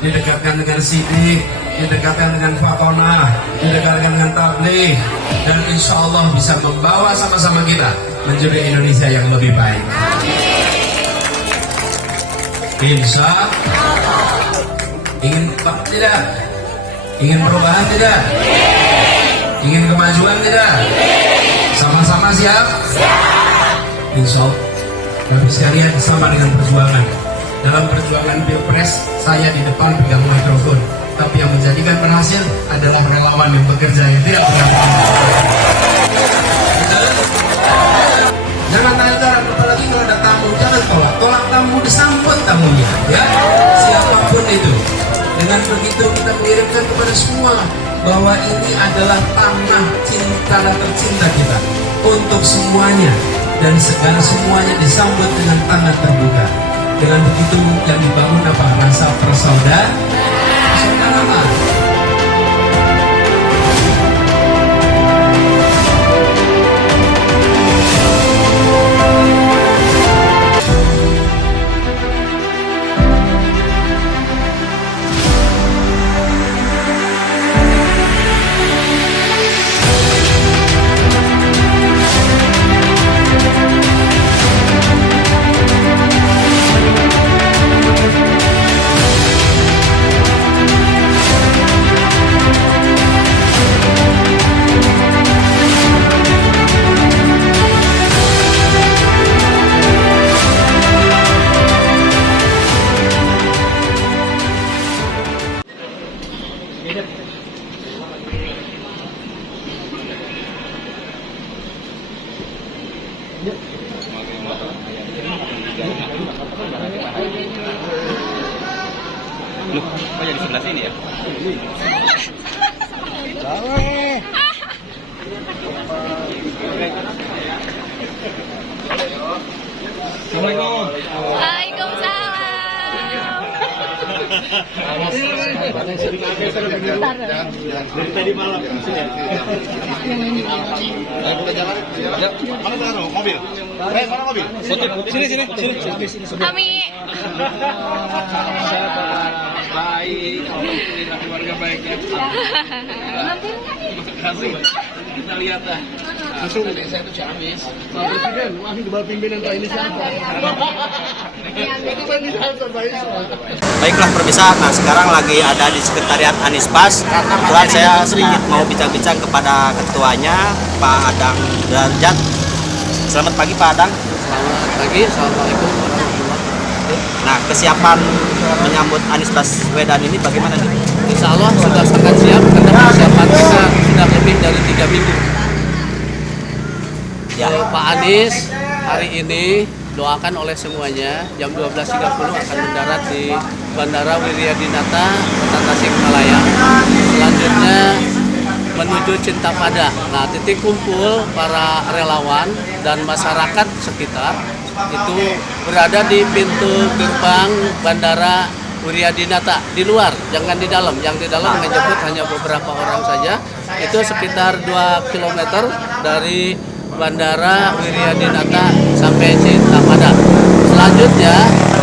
didekatkan dengan sidik, didekatkan dengan fatonah, didekatkan dengan tabligh, dan insya Allah bisa membawa sama-sama kita menjadi Indonesia yang lebih baik. Insya Allah. Ingin tidak? Ingin perubahan tidak? Ingin kemajuan tidak? Sama-sama siap? Insya Allah. Tapi sekalian sama dengan perjuangan. Dalam perjuangan Pilpres, saya di depan pegang mikrofon. Tapi yang menjadikan penghasil adalah relawan yang bekerja yang tidak pegang. Jangan tanya, apalagi kalau ada tamu, jangan tolak tamu, disambut tamunya, ya, siapapun itu. Dengan begitu kita mengirimkan kepada semua bahwa ini adalah tanah cinta tercinta kita untuk semuanya, dan segala semuanya disambut dengan tangan terbuka. Dengan begitu yang dibangun apa? Rasa persaudaraan. Loh, kok jadi sebelah sini ya? Assalamualaikum. Waalaikumsalam. Dari tadi malam. Mana taruh mobil? Mana mobil? Sini. Ami. Baik, alhamdulillah keluarga baik ya. Mampir nggak nih? Kasih. Kita lihat dah. Langsung saya tuh Ciamis. Pak Presiden, langsung di bawah pimpinan Pak ini siapa? Itu kan di sana Baiklah pemirsa, nah sekarang lagi ada di sekretariat Anisbas. Kebetulan saya sedikit mau bincang-bincang kepada ketuanya, Pak Adang Darjat. Selamat pagi Pak Adang. Selamat pagi, assalamualaikum warahmatullahi wabarakatuh. Nah, kesiapan menyambut Anies Baswedan ini bagaimana nih? Insya Allah sudah sangat siap karena persiapan kita sudah lebih dari 3 minggu. Ya. Pak Anies hari ini doakan oleh semuanya jam 12.30 akan mendarat di Bandara Wiryadinata, Kota Tasikmalaya. Selanjutnya menuju Cintapada. Nah, titik kumpul para relawan dan masyarakat sekitar itu berada di pintu gerbang Bandara Wiryadinata, di luar, jangan di dalam. Yang di dalam menjemput hanya beberapa orang saja. Itu sekitar 2 km dari Bandara Wiryadinata sampai Cintapada. Selanjutnya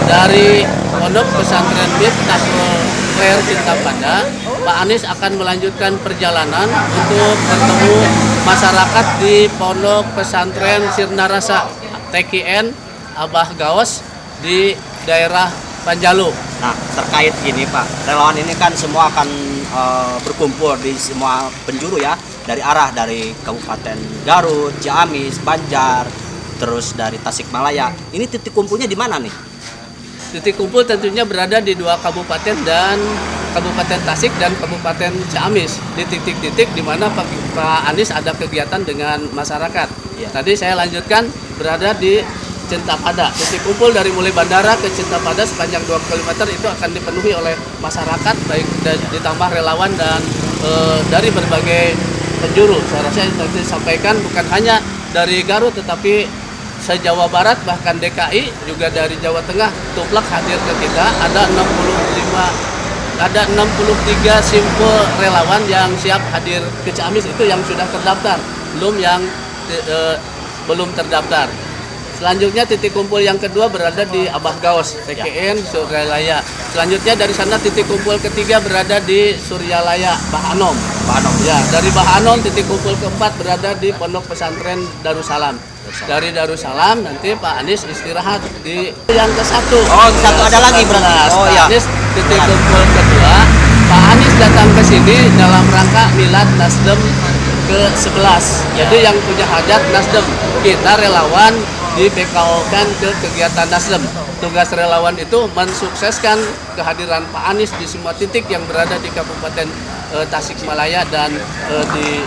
dari Pondok Pesantren Miftahul Khair Cintapada, Pak Anies akan melanjutkan perjalanan untuk bertemu masyarakat di Pondok Pesantren Sirna Rasa TKN Abah Gaos di daerah Panjalu. Nah, terkait ini Pak, relawan ini kan semua akan berkumpul di semua penjuru ya, dari Kabupaten Garut, Ciamis, Banjar, terus dari Tasikmalaya. Ini titik kumpulnya di mana nih? Titik kumpul tentunya berada di 2 kabupaten dan Kabupaten Tasik dan Kabupaten Ciamis, di titik-titik di mana Pak Anies ada kegiatan dengan masyarakat. Ya. Tadi saya lanjutkan berada di Cintapada. Titik kumpul dari mulai bandara ke Cintapada sepanjang 2 km itu akan dipenuhi oleh masyarakat, baik ditambah relawan dan dari berbagai penjuru. Saya rasa tadi disampaikan bukan hanya dari Garut tetapi se-Jawa Barat, bahkan DKI, juga dari Jawa Tengah tuplak hadir ke kita. Ada 63 simpul relawan yang siap hadir ke Ciamis, itu yang sudah terdaftar, belum yang belum terdaftar. Selanjutnya titik kumpul yang kedua berada di Abah Gaos, TKN Suryalaya. Selanjutnya dari sana titik kumpul ketiga berada di Suryalaya Bahanom. Ya, dari Bahanom titik kumpul keempat berada di Pondok Pesantren Darussalam. Dari Darussalam nanti Pak Anies istirahat di yang ke satu. Oh, satu ada lagi berarti. Oh Pak ya. Anies titik kumpul kedua. Pak Anies datang ke sini dalam rangka Milad Nasdem ke-11. Jadi yang punya hajat Nasdem, kita relawan di PKO-kan ke kegiatan Nasdem. Tugas relawan itu mensukseskan kehadiran Pak Anies di semua titik yang berada di Kabupaten Tasikmalaya dan di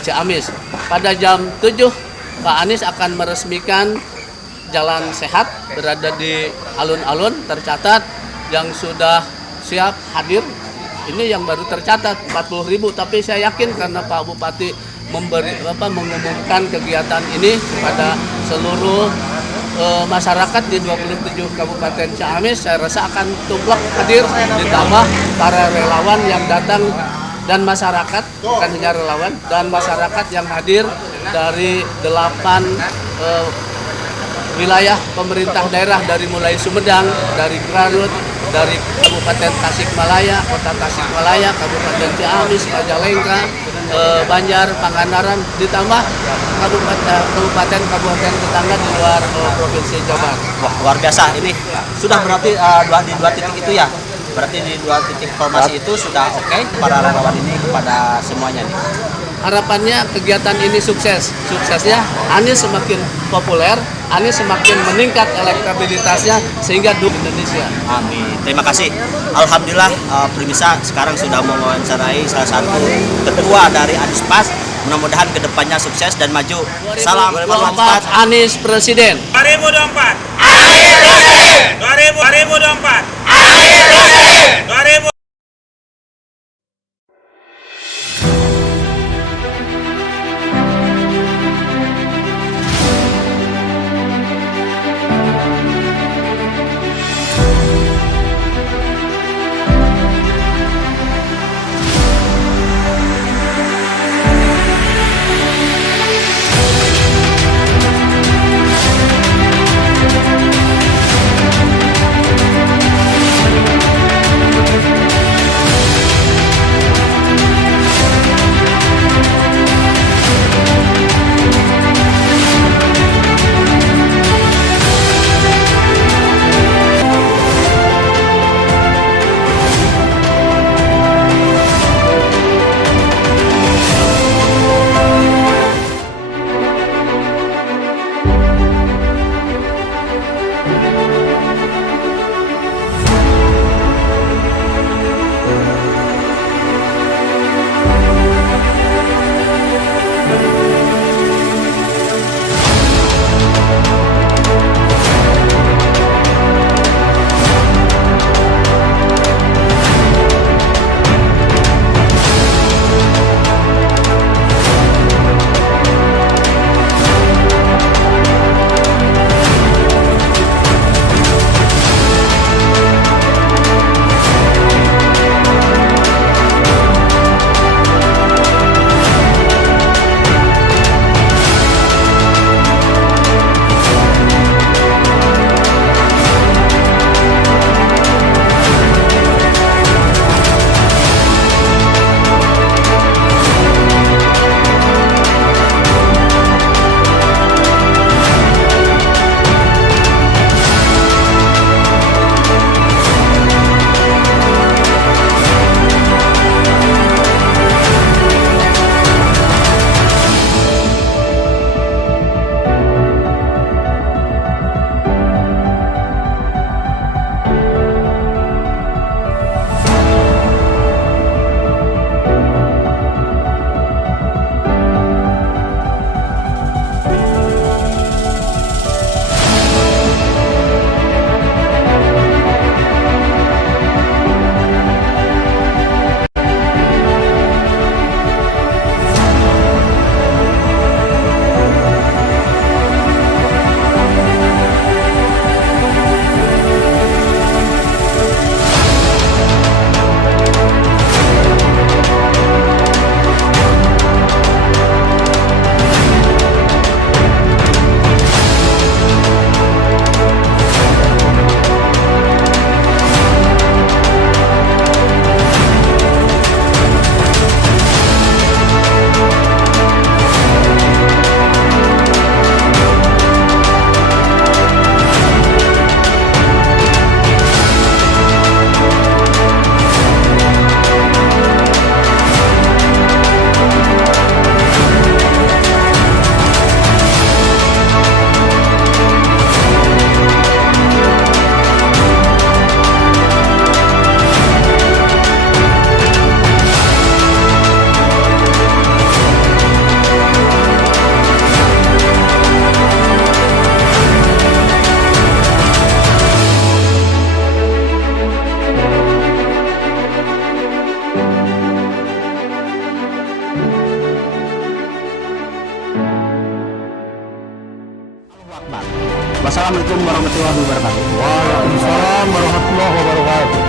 Ciamis. Pada jam 7 Pak Anies akan meresmikan jalan sehat berada di alun-alun, tercatat yang sudah siap hadir. Ini yang baru tercatat 40.000, tapi saya yakin karena Pak Bupati mengumumkan kegiatan ini kepada seluruh masyarakat di 27 Kabupaten Ciamis, saya rasa akan tumplek hadir, ditambah para relawan yang datang dan masyarakat, bukan hanya relawan, dan masyarakat yang hadir dari 8 wilayah pemerintah daerah, dari mulai Sumedang, dari Garut, dari Kabupaten Tasikmalaya, Kota Tasikmalaya, Kabupaten Ciamis, Majalengka, Banjar, Pangandaran, ditambah kabupaten tetangga di luar provinsi Jawa Barat. Wah, luar biasa ini. Sudah berarti di dua titik itu ya. Berarti di dua titik formasi itu sudah oke para relawan ini kepada semuanya nih. Harapannya kegiatan ini sukses. Suksesnya Anies semakin populer, Anies semakin meningkat elektabilitasnya sehingga di Indonesia. Amin. Terima kasih. Alhamdulillah Primisa sekarang sudah mewawancarai salah satu ketua dari Anispas. Mudah-mudahan kedepannya sukses dan maju. Salam 2024 Anies Presiden. 2024 Anies Presiden. 2024 Anies Presiden. warahmatullahi wabarakatuh. Waalaikumsalam warahmatullahi wabarakatuh.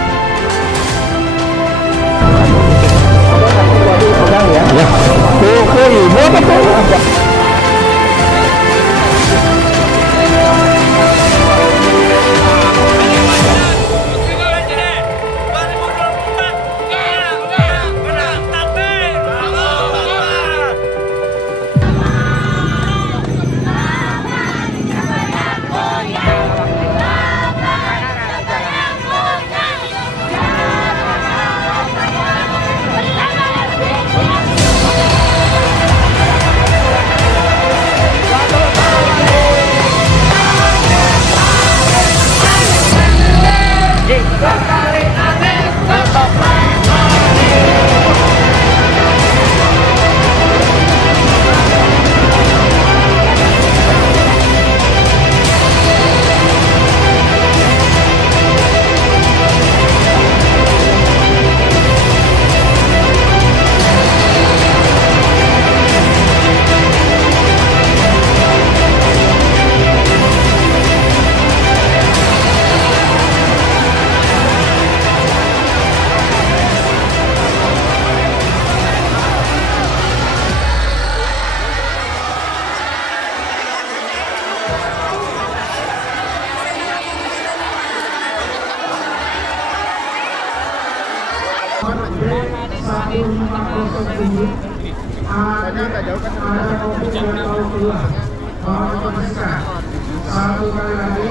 Satu kali lagi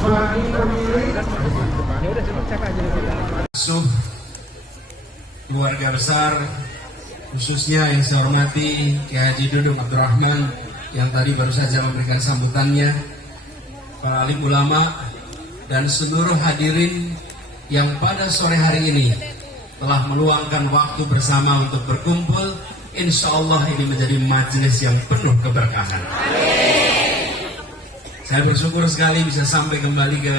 bagi pemilik keluarga besar, khususnya yang saya hormati Kiai Haji Dudung Abdurrahman yang tadi baru saja memberikan sambutannya, para alim ulama dan seluruh hadirin yang pada sore hari ini telah meluangkan waktu bersama untuk berkumpul. Insya Allah ini menjadi majelis yang penuh keberkahan. Saya bersyukur sekali bisa sampai kembali ke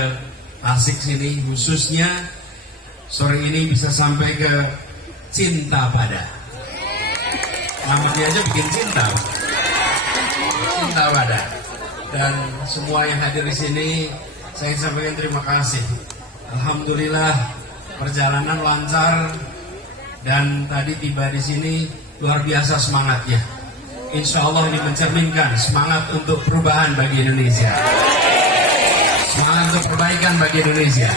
Tasik sini, khususnya sore ini bisa sampai ke Cinta Pada. Namanya aja bikin cinta, Cinta Pada. Dan semua yang hadir di sini, saya sampaikan terima kasih. Alhamdulillah perjalanan lancar dan tadi tiba di sini luar biasa semangatnya. Insya Allah ini mencerminkan semangat untuk perubahan bagi Indonesia, semangat untuk perbaikan bagi Indonesia.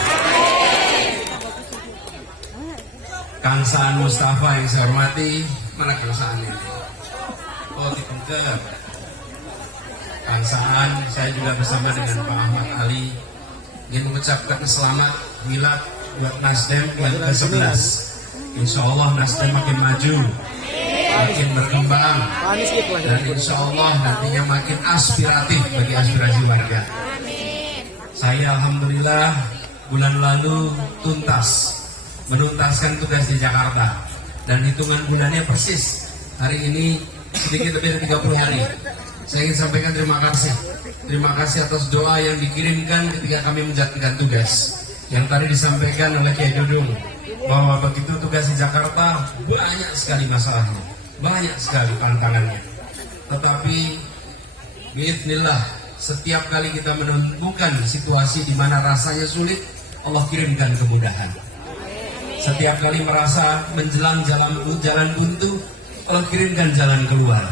Kang Saan Mustafa yang saya hormati, mana Kang Saan ini? Oh, dipengker. Kang Saan, saya juga bersama dengan Pak Ahmad Ali ingin mengucapkan selamat milad buat Nasdem yang ke-11. Insya Allah Nasdem makin maju, makin berkembang, dan insya Allah nantinya makin aspiratif bagi aspirasi warga. Saya alhamdulillah bulan lalu menuntaskan tugas di Jakarta, dan hitungan bulannya persis hari ini sedikit lebih dari 30 hari. Saya ingin sampaikan terima kasih atas doa yang dikirimkan ketika kami menjalankan tugas yang tadi disampaikan oleh Kiai Dudung, bahwa begitu tugas di Jakarta banyak sekali masalahnya, banyak sekali tantangannya. Tetapi biiznillah, setiap kali kita menemukan situasi di mana rasanya sulit, Allah kirimkan kemudahan. Setiap kali merasa menjelang jalan buntu, Allah kirimkan jalan keluar.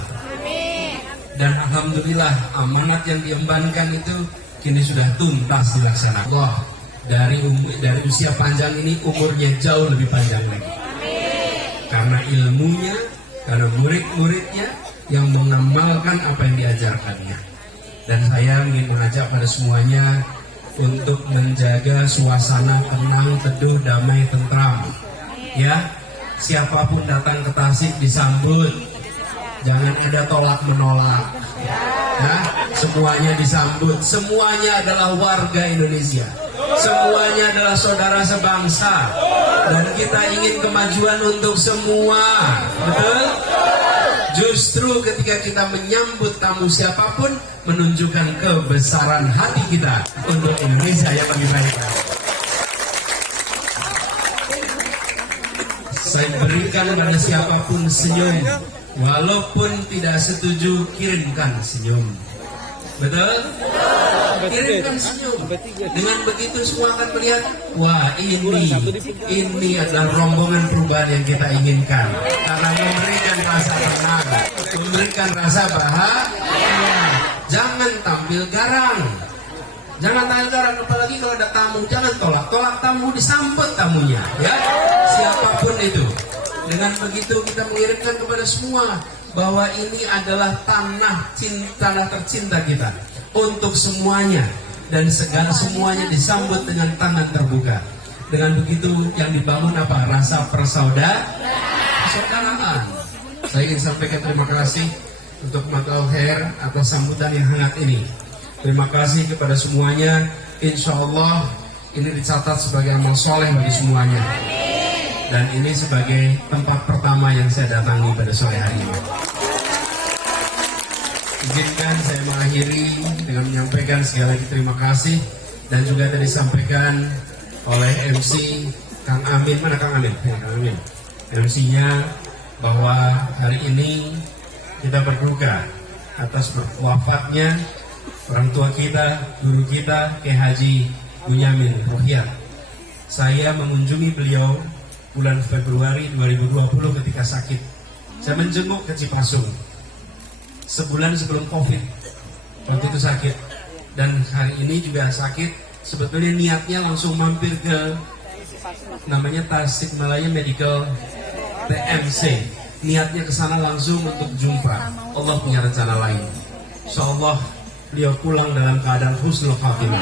Dan alhamdulillah amanat yang diembankan itu kini sudah tuntas dilaksanakan. Allah dari usia panjang ini umurnya jauh lebih panjang lagi. Karena ilmunya, karena murid-muridnya yang mengamalkan apa yang diajarkannya. Dan saya ingin mengajak pada semuanya untuk menjaga suasana tenang, teduh, damai, tentram. Ya, siapapun datang ke Tasik disambut. Jangan ada tolak menolak. Nah, semuanya disambut. Semuanya adalah warga Indonesia. Semuanya adalah saudara sebangsa. Dan kita ingin kemajuan untuk semua. Betul? Justru ketika kita menyambut tamu siapapun, menunjukkan kebesaran hati kita untuk Indonesia yang lebih baik. Saya berikan kepada siapapun senyum. Walaupun tidak setuju, kirimkan senyum. Betul? kirimkan senyum. Dengan begitu semua akan melihat, wah ini adalah rombongan perubahan yang kita inginkan. Karena memberikan rasa tenang, memberikan rasa bahagia. Jangan tampil garang. Jangan tampil garang, apalagi kalau ada tamu. Jangan tolak tamu, disambut tamunya, ya. Siapapun itu. Dengan begitu kita mengirimkan kepada semua bahwa ini adalah tanah tercinta kita untuk semuanya, dan segala semuanya disambut dengan tangan terbuka. Dengan begitu yang dibangun apa? Rasa persaudaraan. Saya ingin sampaikan terima kasih untuk Matal Khair atas sambutan yang hangat ini. Terima kasih kepada semuanya. Insya Allah ini dicatat sebagai amal soleh bagi semuanya. Dan ini sebagai tempat pertama yang saya datangi pada sore hari ini. Izinkan saya mengakhiri dengan menyampaikan sekali lagi terima kasih. Dan juga tadi disampaikan oleh MC Kang Amin. Mana Kang Amin? Ya, Kang Amin. MC-nya bahwa hari ini kita berduka atas wafatnya orang tua kita, guru kita, Kiai Haji Bunyamin Rohiat. Saya mengunjungi beliau bulan Februari 2020 ketika sakit. Saya menjenguk ke Cipasung sebulan sebelum COVID. Waktu itu sakit, dan hari ini juga sakit. Sebetulnya niatnya langsung mampir ke namanya Tasikmalaya Medical TMC. Niatnya ke sana langsung untuk jumpa. Allah punya rencana lain. Insyaallah beliau pulang dalam keadaan husnul khatimah.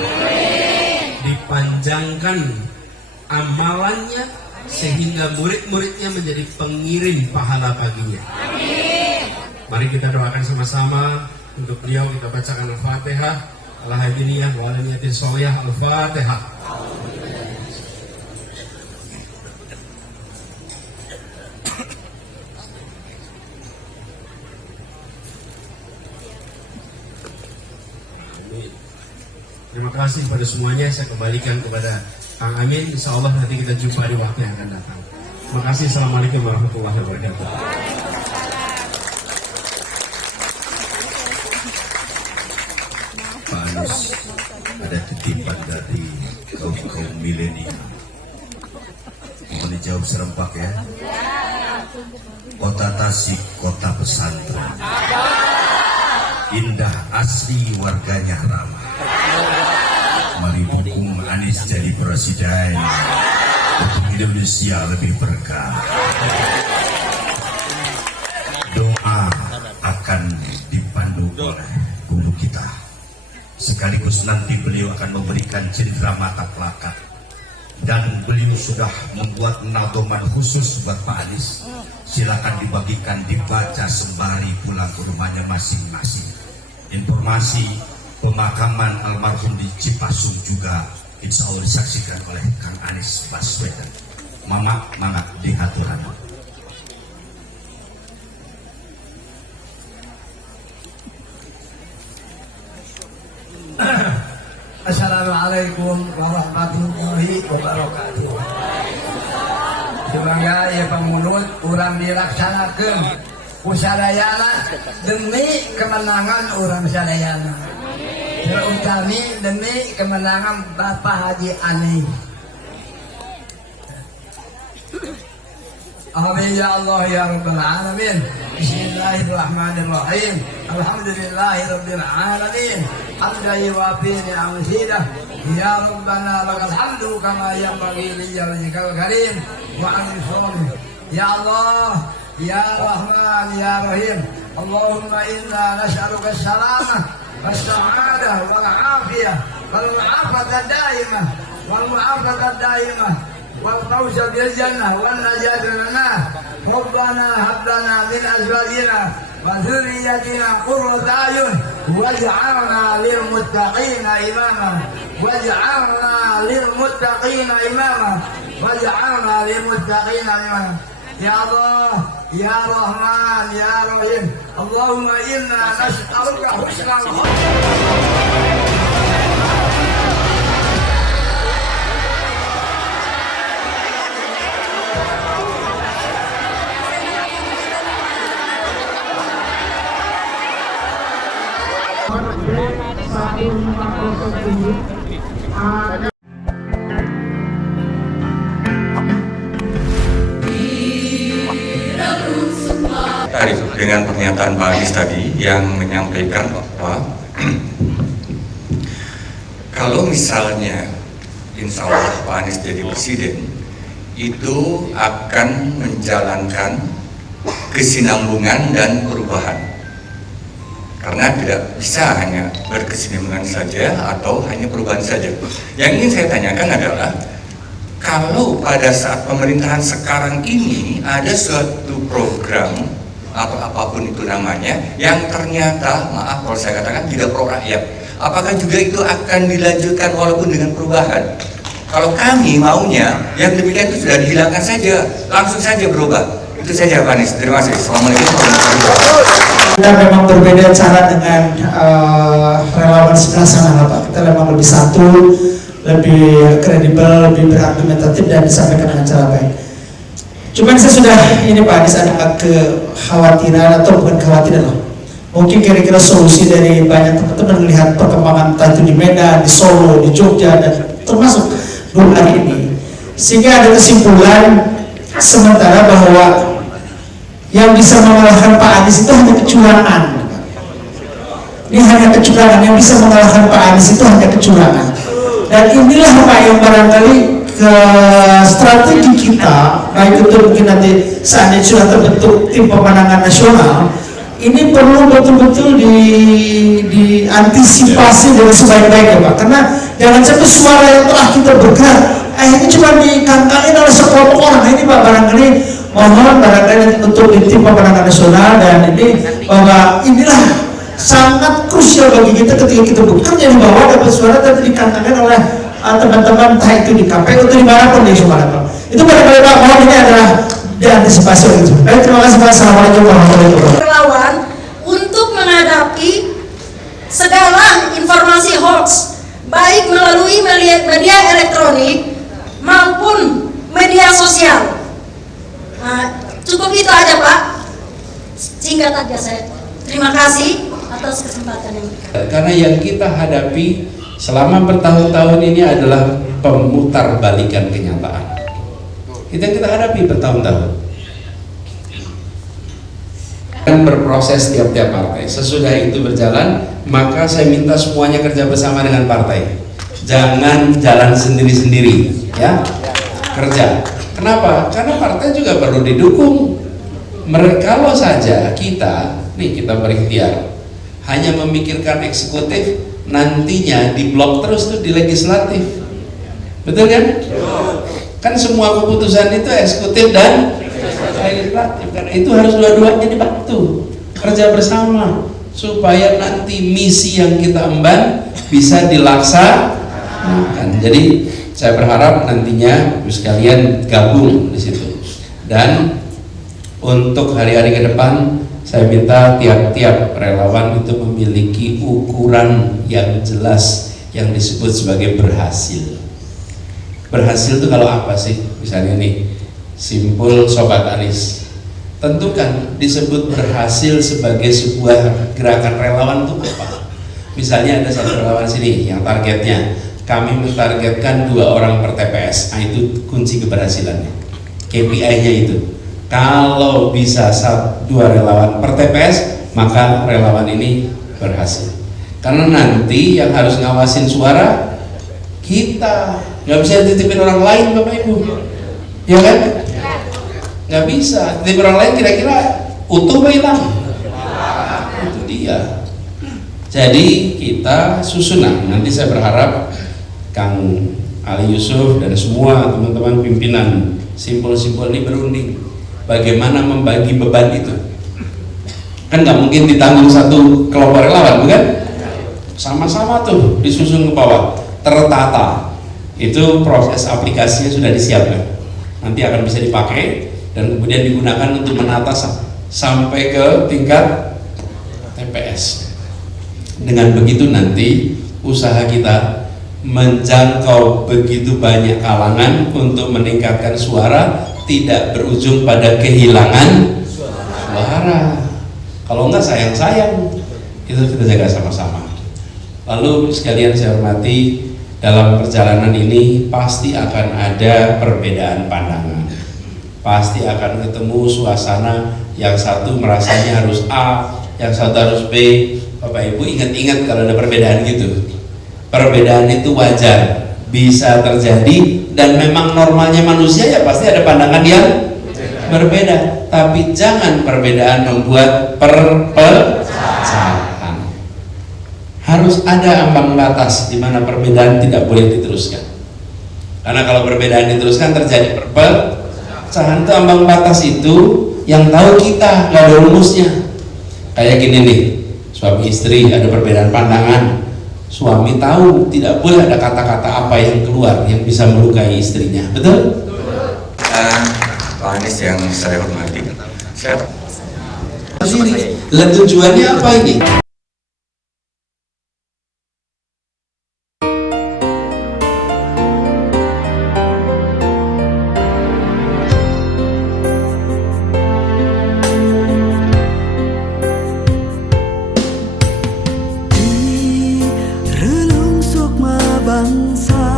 Dipanjangkan amalannya sehingga murid-muridnya menjadi pengirim pahala baginya. Mari kita doakan sama-sama untuk beliau. Kita bacakan Al-Fatihah. Al-Hadiniyah wa alaniyatin sholiyah. Al-Fatihah. Terima kasih kepada semuanya. Saya kembalikan kepada Kang Amin. Insya Allah nanti kita jumpa di waktu yang akan datang. Terima kasih. Assalamualaikum warahmatullahi wabarakatuh. Pak Anies, ada titipan dari kaum milenial. Mohon dijawab serempak ya. Kota Tasik, kota pesantren. Indah asli, warganya ramah. Mari dukung Anies jadi presiden untuk Indonesia lebih berkah. Doa akan dipandu oleh guru kita. Sekaligus nanti beliau akan memberikan cindera mata pelakat. Dan beliau sudah membuat nadoman khusus buat Pak Anies. Silakan dibagikan, dibaca sembari pulang ke rumahnya masing-masing. Informasi pemakaman almarhum di Cipasung juga insya Allah disaksikan oleh Kang Anies Baswedan. Mangap di haturan. Assalamualaikum warahmatullahi wabarakatuh. Semoga ya pamunut urang dilaksanakan usadayana demi kemenangan urang sadayana. Terutama demi kemenangan Bapak Haji Anies. Amin ya Allah ya Rabbal Alamin. Bismillahirrahmanirrahim. Alhamdulillahirabbil alamin. Hamdan yuwafi ni'amazidah. Ya Rabbana lakal hamdu kama yanbaghi li wajhikal karim wa anfa'na. Ya Allah, ya Rahman, ya Rahim. Allahumma inna nas'aluka as-salamah was-sa'adah wal 'afiyah wal 'afata daimah wal 'afata daimah والفوز بالجنة والنجاة من النار. ربنا هب لنا من أزواجنا وذريتنا قرة أعين واجعلنا للمتقين إماما واجعلنا للمتقين إماما واجعلنا للمتقين إماما. يا الله يا رحمن يا رحيم. اللهم إنا نسألك حسن الخاتمة. Satu Tadi dengan pernyataan Pak Anies tadi yang menyampaikan bahwa kalau misalnya insya Allah Pak Anies jadi presiden, itu akan menjalankan kesinambungan dan perubahan. Karena tidak bisa hanya berkesinambungan saja atau hanya perubahan saja. Yang ingin saya tanyakan adalah, kalau pada saat pemerintahan sekarang ini ada suatu program atau apapun itu namanya yang ternyata, maaf kalau saya katakan, tidak pro rakyat, apakah juga itu akan dilanjutkan walaupun dengan perubahan? Kalau kami maunya yang demikian itu sudah dihilangkan saja, langsung saja berubah. Itu saja Pak Anies. Terima kasih. Assalamualaikum warahmatullahi wabarakatuh. Kita memang berbeda cara dengan relawan sebelah sana, Pak. Kita memang lebih satu, lebih kredibel, lebih berargumentatif dan disampaikan dengan cara baik. Cuman saya sudah ini Pak Anies ada kekhawatiran atau bukan kekhawatiran loh. Mungkin kira-kira solusi dari banyak teman-teman melihat perkembangan entah itu di Medan, di Solo, di Jogja dan termasuk 2 hari ini. Sehingga ada kesimpulan sementara bahwa yang bisa mengalahkan Pak Anies itu hanya kecurangan. Ini hanya kecurangan, yang bisa mengalahkan Pak Anies itu hanya kecurangan. Dan inilah Pak yang barangkali ke strategi kita, baik itu mungkin nanti saatnya sudah terbentuk tim pemenangan nasional, ini perlu betul-betul diantisipasi dengan sebaik-baiknya Pak. Karena jangan sampai suara yang telah kita bergerak ini cuma dikangkangin oleh sekelompok orang. Ini Pak barangkali mohon barangkali untuk di tim pemenangan nasional, dan ini bahwa inilah sangat krusial bagi kita ketika kita bekerja di bawah dapat suara tapi dikangkangin oleh teman-teman entah itu di KPU atau dimanapun di Sumatera. Itu barangkali Pak mohon ini adalah diantisipasi oleh itu. Baik, terima kasih Pak. Assalamualaikum warahmatullahi wabarakatuh. Relawan untuk menghadapi segala informasi hoax baik melalui media elektronik maupun media sosial. Cukup itu aja Pak, singkat aja saya. Terima kasih atas kesempatan yang diberikan. Karena yang kita hadapi selama bertahun-tahun ini adalah pemutarbalikan kenyataan. Itu yang kita hadapi bertahun-tahun. Kan berproses tiap-tiap partai. Sesudah itu berjalan, maka saya minta semuanya kerja bersama dengan partai. Jangan jalan sendiri-sendiri, ya. Kerja. Kenapa? Karena partai juga perlu didukung. Kalau saja kita berikhtiar hanya memikirkan eksekutif, nantinya diblok terus tuh di legislatif. Betul kan? Kan semua keputusan itu eksekutif dan legislatif. Karena itu harus dua-duanya dibantu, kerja bersama supaya nanti misi yang kita emban bisa dilaksanakan. Jadi saya berharap nantinya sekalian gabung di situ. Dan untuk hari-hari ke depan saya minta tiap-tiap relawan itu memiliki ukuran yang jelas yang disebut sebagai berhasil. Berhasil itu kalau apa sih? Misalnya nih, simpul Sobat Anies. Tentukan disebut berhasil sebagai sebuah gerakan relawan itu apa? Misalnya ada satu relawan sini yang targetnya kami mentargetkan 2 orang per TPS. Nah, itu kunci keberhasilannya. KPI-nya itu. Kalau bisa 2 relawan per TPS, maka relawan ini berhasil. Karena nanti yang harus ngawasin suara kita, nggak bisa titipin orang lain Bapak Ibu, ya kan? Nggak bisa titipin orang lain, kira-kira utuh apa hilang? Itu dia. Jadi kita susunan. Nanti saya berharap Kang Ali Yusuf dan semua teman-teman pimpinan simpul-simpul ini berunding bagaimana membagi beban itu. Kan nggak mungkin ditanggung satu kelompok relawan, bukan? Sama-sama tuh disusun ke bawah, tertata. Itu proses aplikasinya sudah disiapkan. Nanti akan bisa dipakai dan kemudian digunakan untuk menata sampai ke tingkat TPS. Dengan begitu nanti usaha kita menjangkau begitu banyak kalangan untuk meningkatkan suara, tidak berujung pada kehilangan suara. Kalau enggak sayang-sayang, itu kita jaga sama-sama. Lalu sekalian saya hormati, dalam perjalanan ini pasti akan ada perbedaan pandangan, pasti akan ketemu suasana, yang satu merasanya harus A, yang satu harus B. Bapak Ibu ingat-ingat kalau ada perbedaan gitu, perbedaan itu wajar, bisa terjadi, dan memang normalnya manusia ya pasti ada pandangan yang berbeda, tapi jangan perbedaan membuat perpecahan. Harus ada ambang batas di mana perbedaan tidak boleh diteruskan, karena kalau perbedaan diteruskan terjadi perpecahan. Itu ambang batas itu yang tahu kita, nggak ada rumusnya. Kayak gini nih, suami istri ada perbedaan pandangan, suami tahu tidak boleh ada kata-kata apa yang keluar yang bisa melukai istrinya, betul? Pak Anies yang saya hormati, saya tujuannya apa ini? Bangsa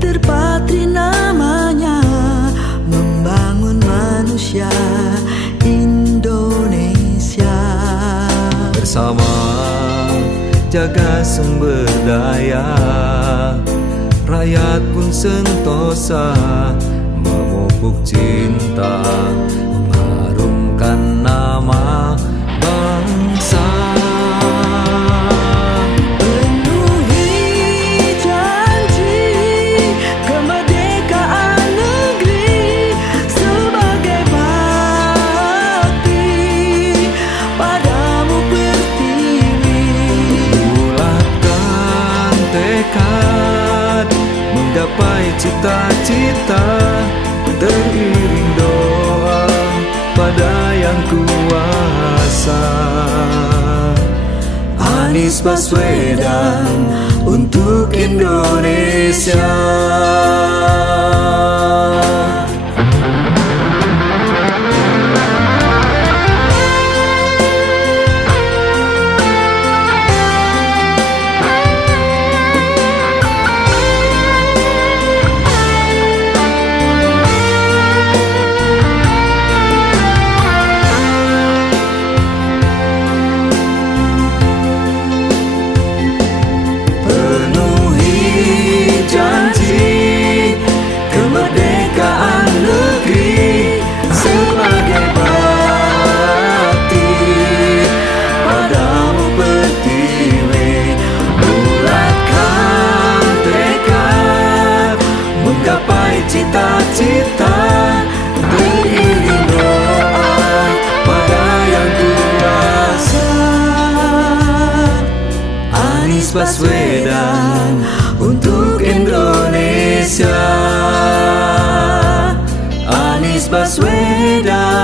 terpatri namanya membangun manusia Indonesia. Bersama jaga sumber daya, rakyat pun sentosa memupuk cinta, mengharumkan nama bangsa. Menggapai cita-cita, teriring doa pada yang kuasa. Anies Baswedan untuk Indonesia. Cita-cita, teriring doa pada yang kuasa. Anies Baswedan untuk Indonesia. Anies Baswedan